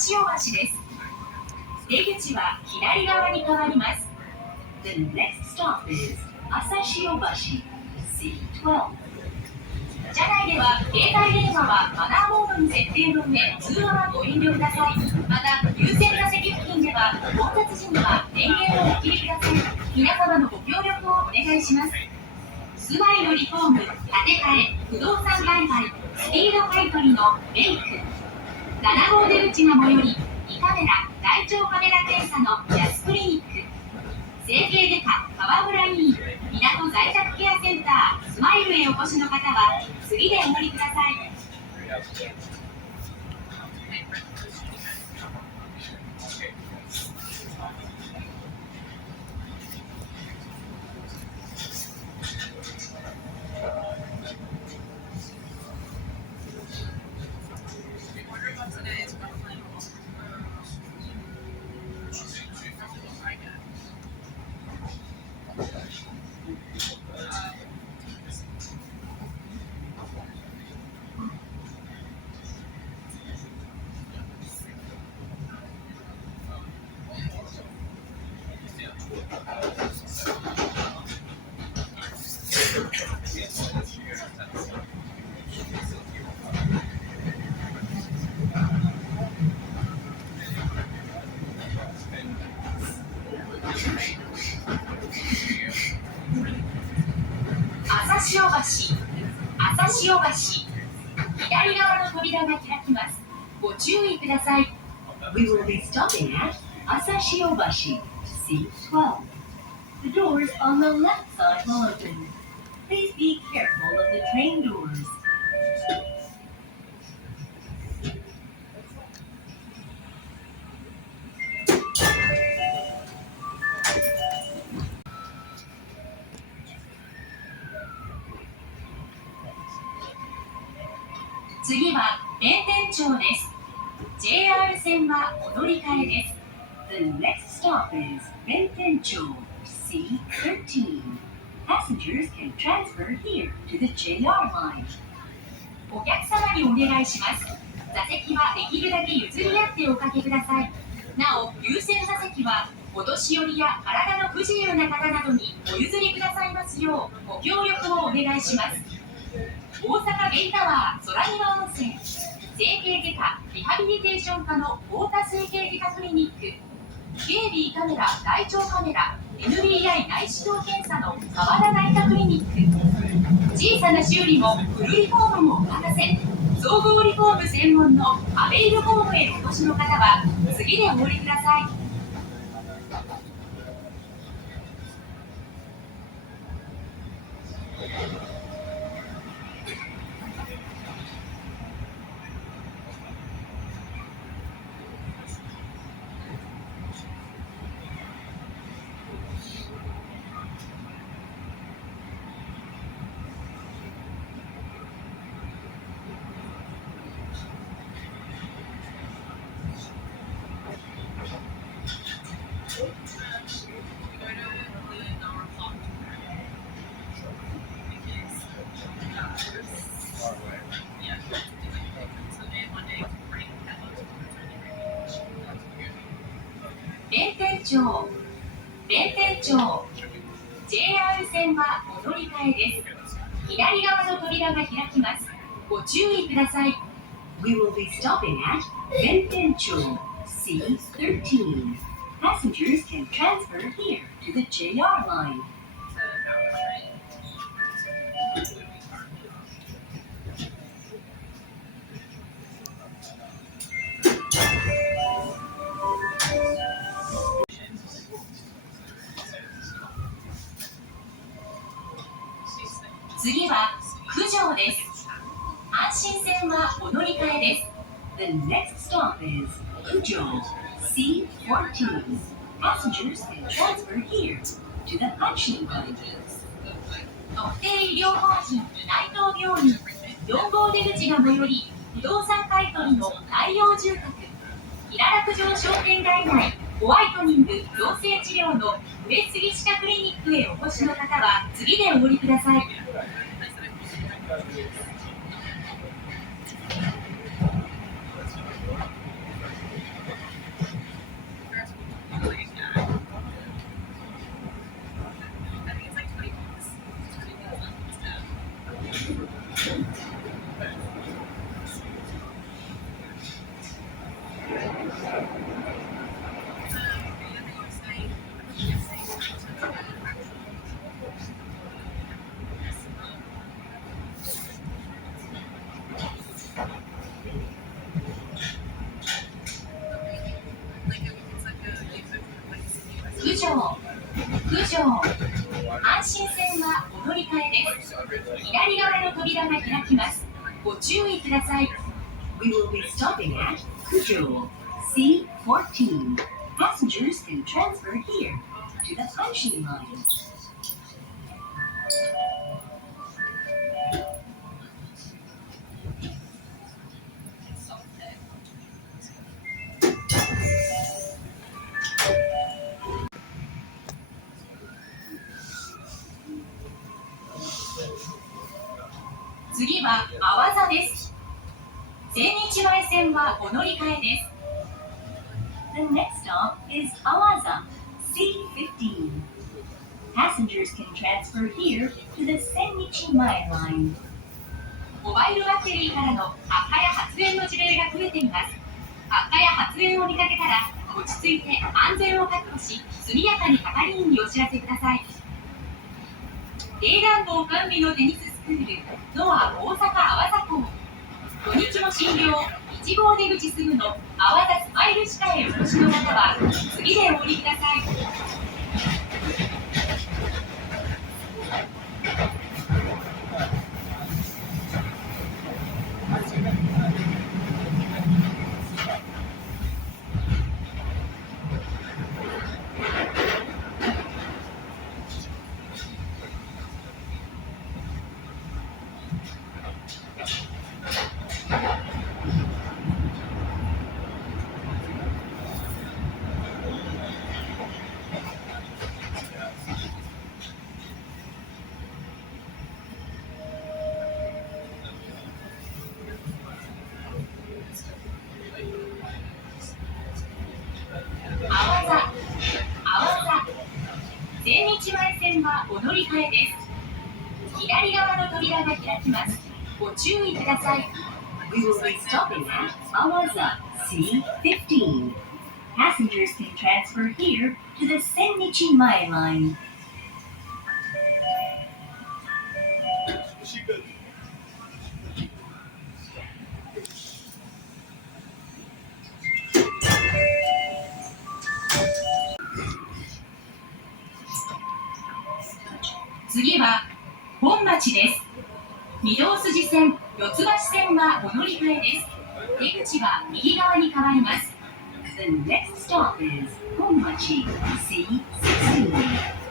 潮橋です。出口は左側に変わります。The next stop is 朝潮橋 C12。車内では携帯電話はマナーモードに設定の上、通話はご遠慮ください。また、優先座席付近では混雑時には電源をお切りください。皆様のご協力をお願いします。住まいのリフォーム、建て替え、不動産売買、スピード買取のメイク。7号出口が最寄り、胃カメラ、大腸カメラ検査のヤスクリニック。整形外科、川村医院、港在宅ケアセンター、スマイルへお越しの方は、次でお降りください。朝潮橋、左側の扉が開きます。ご注意ください。We will be stopping at 朝潮橋 C12. The doors on the left side will open. Please be careful of the train doors. 次は弁天町です。JR 線はお乗り換えです。The next stop is 弁天町 C13. Passengers can transfer here to the JR line. お客様にお願いします。座席はできるだけ譲り合っておかけください。なお、優先座席はお年寄りや体の不自由な方などにお譲りくださいますようご協力をお願いします。大阪ベイタワー空庭温泉、整形外科リハビリテーション科の太田整形外科クリニック、警備胃カメラ大腸カメラ NBI 内視鏡検査の沢田内科クリニック、小さな修理もフルリフォームもお任せ、総合リフォーム専門のアベイルホームへお越しの方は次でお降りください。弁天町 JR 線はお乗り換えです。左側の扉が開きます。ご注意ください。We will be stopping at 弁天町 C13. Passengers can transfer here to the JR line. 次は九条です。阪神線はお乗り換えです。The next stop is 九条 C14. Passengers can transfer here to the Hanshin line. 特定医療法人内藤病院4号出口が最寄り、不動産買取の内容住宅、平楽城商店街内ホワイトニング矯正治療の上杉歯科クリニックへお越しの方は次でお降りください。九条、九条。阪神線はお乗り換えです。左側の扉が開きます。ご注意ください。We will be stopping at Kujo C14. Passengers can transfer here to the Hanshin line. 次は阿波座です。千日前線はお乗り換えです。The next stop is Awaza C15. Passengers can transfer here to the Sennichi-mae line. モバイルバッテリーからの発火や発煙の事例が増えています。発火や発煙を見かけたら落ち着いて安全を確保し、速やかに係員にお知らせください。冷暖房完備のテニススクールノア大阪阿波座校。土日の診療1号出口すぐの阿波座スマイル歯科へお越しの方は次でお降りください。千日前線はお乗り換えです。左側の扉が開きます。ご注意ください。We will be stopping at Awaza C15. Passengers can transfer here to the Sennichi-mae line. 次は本町です。御堂筋線、四ツ橋線はお乗り換えです。出口は右側に変わります。The next stop is 本町 C16.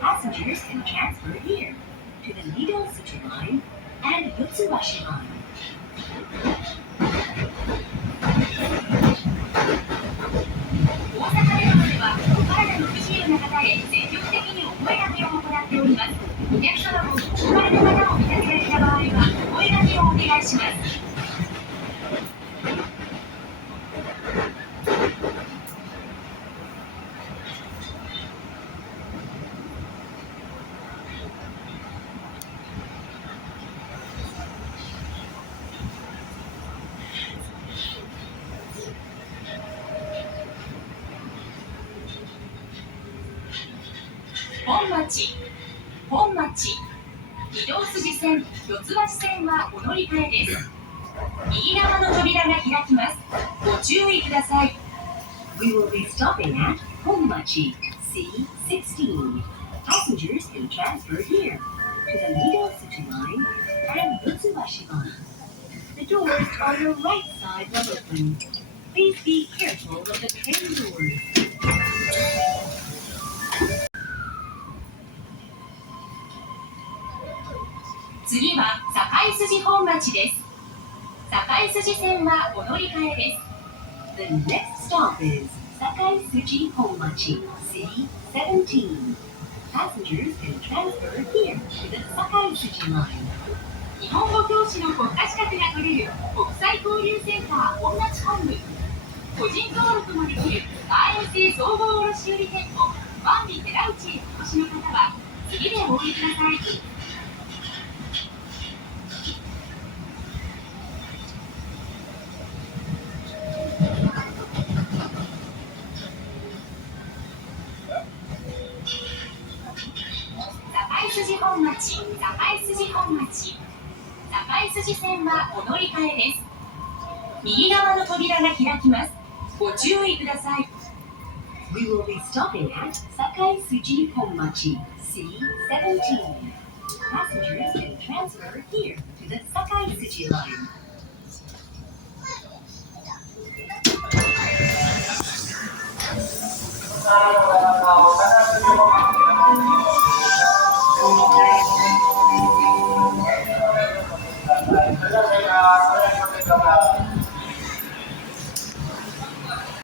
Passengers can transfer here to the Midōsuji line and 四ツ橋 line. 大阪メトロではお体の不自由な方へ積極的にお声掛けを行っております。お客様もお前の方を見かけられた場合はお声掛けをお願いします。本町、本町、御堂筋線、四ツ橋線はお乗り換えです。右側の扉が開きます。ご注意ください。We will be stopping at 本町 C16. Passengers can transfer here to the Midōsuji line and 四ツ橋 line. The doors on your right side will open. Please be careful of the train doors. 次は堺筋本町です。堺筋線はお乗り換えです。The next stop is 堺筋本町 C17. Passengers can transfer here to the 堺筋 line. 日本語教師の国家資格が取れる国際交流センター本町本部。個人登録もできる会員制総合卸売店舗ワンビ寺内へお越しの方は次でお降りください。お乗り換えです。右側の扉が開きます。ご注意ください。We will be stopping at Sakai-Suji Honmachi, C17. Passengers can transfer here to the Sakai-Suji line. はい、